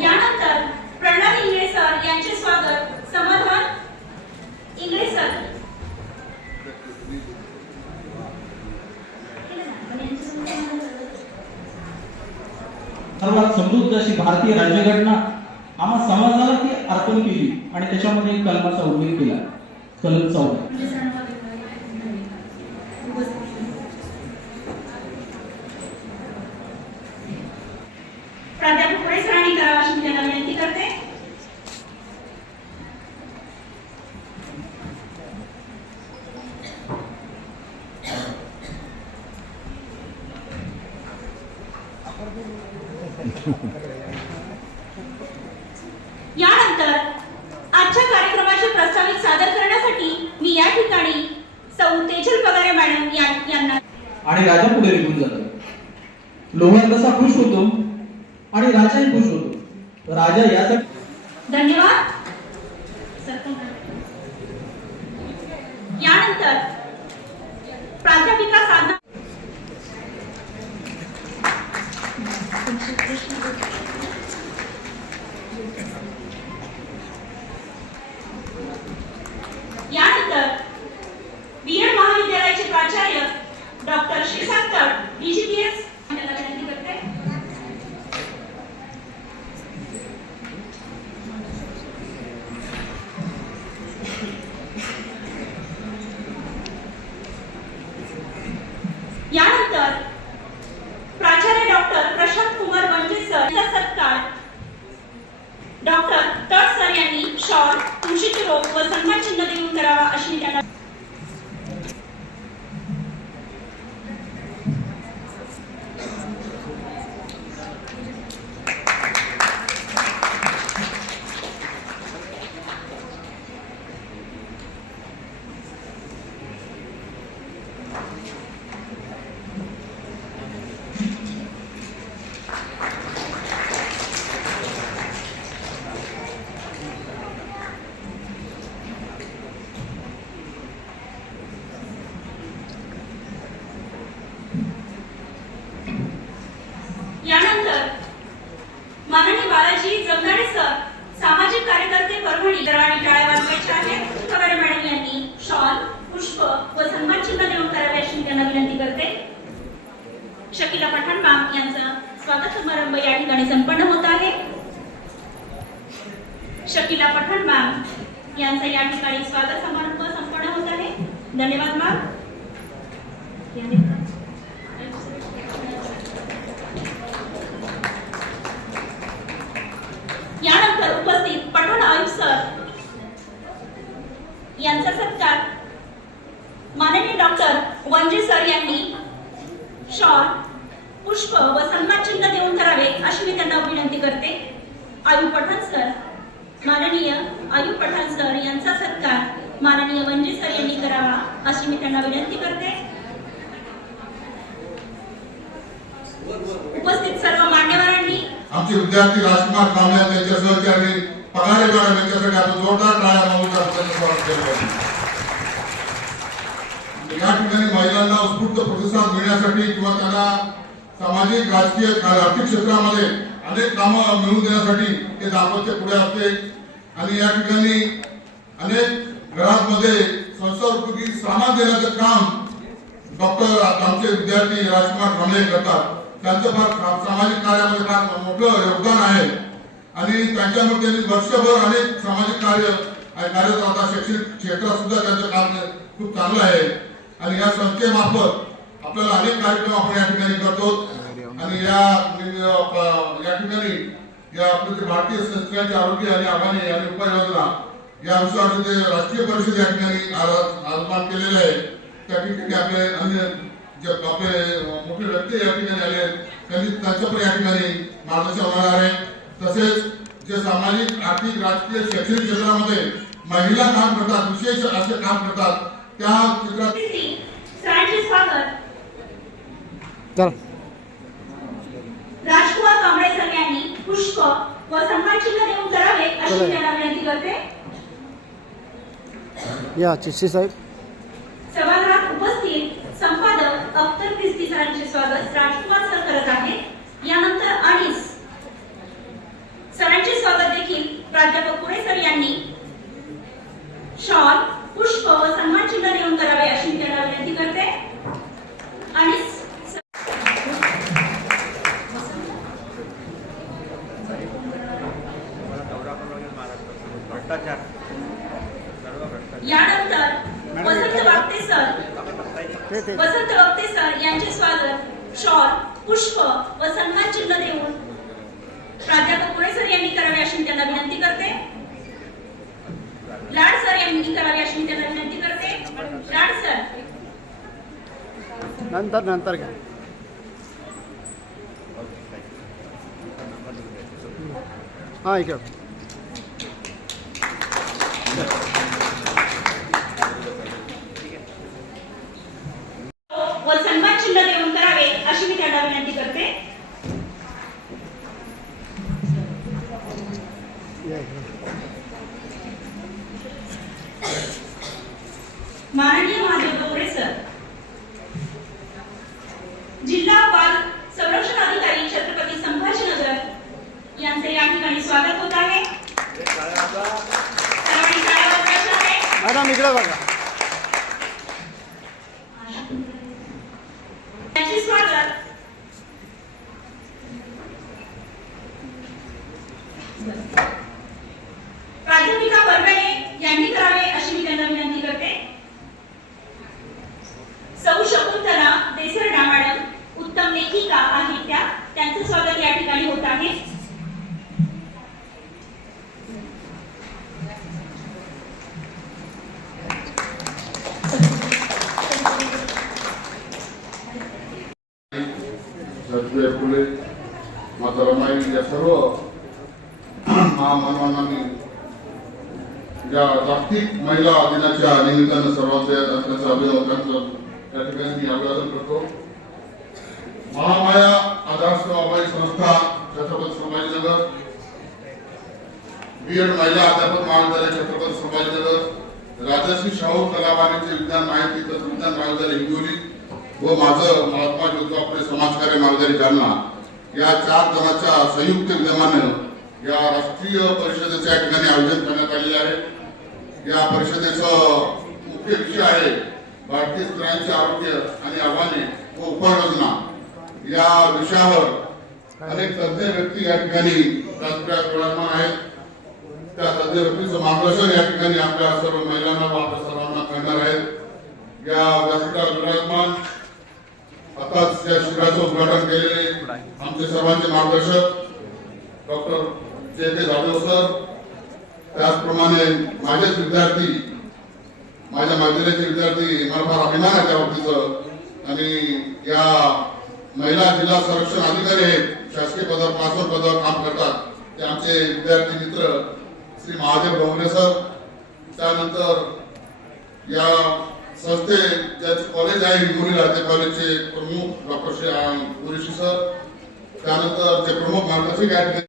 यानंतर प्रल्हाद इंगळे सर यांचे स्वागत समाधान इंगळे सर। सर्वात समृद्ध अशी भारतीय राज्यघटना आम्हा समाजाला ती अर्पण केली आणि त्याच्यामध्ये कलमाचा उल्लेख केला, कलम 14। प्राध्यापक पुढे सरांनी करावा अशी त्यांना विनंती करते। यानंतर आजच्या कार्यक्रमाचे प्रस्तावित सादर करण्यासाठी मी या ठिकाणी सौ तेजल पगारे मॅडम यांना आणि राजा पुढे निघून जातो। लोहार कसा खुश होतो आणि राजाही खुश होतो। राजा यासाठी धन्यवाद। यानंतर प्राध्यापिका साधना यानंतर बीएड महाविद्यालयाचे प्राचार्य डॉक्टर श्रीकांत डीजीपीएस यांना विनंती करते। यानंतर प्राचार्य डॉक्टर प्रशांत कुमार वंजे सर यांचा सत्कार डॉक्टर तट सर यांनी शॉल, तुळशीची रोप व सन्मान चिन्ह देऊन करावा अशी मी त्यांना यानंतर माननीय बालाजी जगनाडे सर सामाजिक कार्यकर्ते परभणी दरवाणी टाळ्या वाजवायच्या आहेत। पगारे मॅडम यांनी शॉल, पुष्प व सन्मान चिन्ह देऊन करावे अशी त्यांना विनंती करते। शकीला पठाण मॅम यांचा स्वागत समारंभ या ठिकाणी संपन्न होत आहे। शकीला पठाण मॅम यांचा या ठिकाणी स्वागत समारंभ संपन्न होत आहे। धन्यवाद मॅम। यानंतर उपस्थित पठाण आयुक्त सर यांचा सत्कार माननीय डॉक्टर वंजे सर यांनी शॉल, पुष्प व सन्मान चिन्ह देऊन करावे अशी मी त्यांना विनंती करते। आयुक्त पठाण सर, माननीय आयुक्त पठाण सर यांचा सत्कार माननीय वंजे सर यांनी करावा अशी मी त्यांना विनंती करते। उपस्थित सर्व मान्यवरांनी आमचे विद्यार्थी राजकुमार कांबळे यांच्या सहचार्याने पगारे मॅडम यांच्यासाठी आपण जोरदार टाळ्या वाजवून स्वागत केलं पाहिजे। या ठिकाणी महिलांना उत्स्फूर्त प्रतिसाद मिळण्यासाठी किंवा त्यांना सामाजिक, राजकीय, आर्थिक क्षेत्रामध्ये अनेक कामं मिळवून देण्यासाठी ते दाम्पत्य पुढे असते आणि या ठिकाणी अनेक घरांमध्ये संसारोपयोगी सामान देण्याचं काम डॉक्टर आमचे विद्यार्थी राजकुमार कांबळे करतात। त्यांचं फार सामाजिक कार्यामध्ये फार मोठं योगदान आहे आणि त्यांच्यामुळे त्यांनी वर्षभर अनेक सामाजिक कार्य कार्यरत राहतात। शैक्षणिक क्षेत्रात सुद्धा त्यांचं काम खूप चांगलं आहे आणि या संस्थेमार्फत आपल्याला अनेक कार्यक्रम आपण या ठिकाणी करतो आणि या ठिकाणी या आपल्या भारतीय संस्थांचे आरोग्य आणि आव्हाने आणि उपाययोजना या विषयावर जे राष्ट्रीय परिषद या ठिकाणी आयोजन केलेलं आहे त्या ठिकाणी आपले अन्य जे आपले मोठे व्यक्ती या ठिकाणी आले त्यांनी त्यांच्या पण या ठिकाणी मार्गदर्शन होणार आहे। तसेच जे सामाजिक, आर्थिक, राजकीय, शैक्षणिक क्षेत्रामध्ये महिला काम करतात, विशेष असे काम करतात त्या क्षेत्रात सरांचे स्वागत राजकुमार कांबळे सर यांनी पुष्प व सन्मान चिन्ह देऊन करावे अशी त्यांना विनंती करते। या चिश्ती साहेब सभागृहात उपस्थित संपादक अख्तर ख्रिस्ती सरांचे स्वागत राजकुमार सर करत आहेत। यानंतर अनिस सरांचे स्वागत देखील प्राध्यापक पुणे सर यांनी शॉल, पुष्प व सन्मान चिन्ह देऊन करावे अशी मी त्यांना विनंती करते. आणि यानंतर वसंत वक्ते सर यांचे स्वागत शॉल, पुष्प व सन्मान चिन्ह देऊन प्राध्यापक पुणे सर यांनी करावे अशी मी त्यांना विनंती करते. लाड सर यांनी करावे अशी मी त्यांना विनंती करते. लाड सर नंतर घ्या. हा इकडे व सन्मान चिन्ह देऊन करावे अशी मी त्यांना विनंती करते. माननीय महादेव डोंगरे सर, जिल्हा बाल संरक्षण अधिकारी छत्रपती संभाजीनगर यांचे या ठिकाणी स्वागत होत आहे. सर्वांनी टाळ्या वाजवायच्या आहे. मॅडम इकडे बघा. त्यांचे स्वागत प्राध्यापिका परगणे यांनी करावे अशी मी त्यांना विनंती करते. सौ शकुंतला देसरडा मॅडम उत्तम लेखिका आहेत त्यांचे स्वागत या ठिकाणी होत आहे. फुले माता रमाई या सर्व महामानवांनी या जागतिक महिला दिनाच्या निमित्तानं सर्वांचं अभिनंदन त्या ठिकाणी मी अभिवादन करतो. महामाया आधारस्तंभ संस्था छत्रपती संभाजीनगर, बीएड महिला अध्यापक महाविद्यालय छत्रपती संभाजीनगर, राजश्री शाहू कला वाणिज्य विज्ञान माहिती तंत्रज्ञान महाविद्यालय हिंगोली व माझं महात्मा ज्योतिबा फुले समाजकार्य महाविद्यालय जालना या 4 जणांच्या संयुक्त विद्यमानं या राष्ट्रीय परिषदेच्या ठिकाणी आयोजन करण्यात आलेले आहे. या परिषदेचा मुख्य विषय आहे भारतीय स्त्रियांचे आरोग्य आणि आव्हाने व उपाययोजना. या विषयावर अनेक तज्ञ व्यक्ती या ठिकाणी विराजमान आहेत. त्या तज्ञ व्यक्तीचं मार्गदर्शन या ठिकाणी आपल्या सर्व महिलांना व आपल्या सर्वांना करणार आहेत. या व्यासपीठावर विराजमान आताच या शिबिराचं उद्घाटन केलेले आमचे सर्वांचे मार्गदर्शक डॉक्टर जे जाधव सर, त्याचप्रमाणे माझेच विद्यार्थी, माझ्या महाविद्यालयाचे विद्यार्थी, मला फार अभिमान आहे त्या बाबतीचं. आणि या महिला जिल्हा संरक्षण अधिकारी आहेत, शासकीय पदावर 5 पदावर काम करतात, ते आमचे विद्यार्थी मित्र श्री महादेव डोंगरे सर. त्यानंतर या संस्थे ज्याचे कॉलेज आहे हिंगोलीला त्या कॉलेजचे प्रमुख डॉक्टर श्री पुरेशी सर. त्यानंतर जे प्रमुख मार्गदर्शक आहेत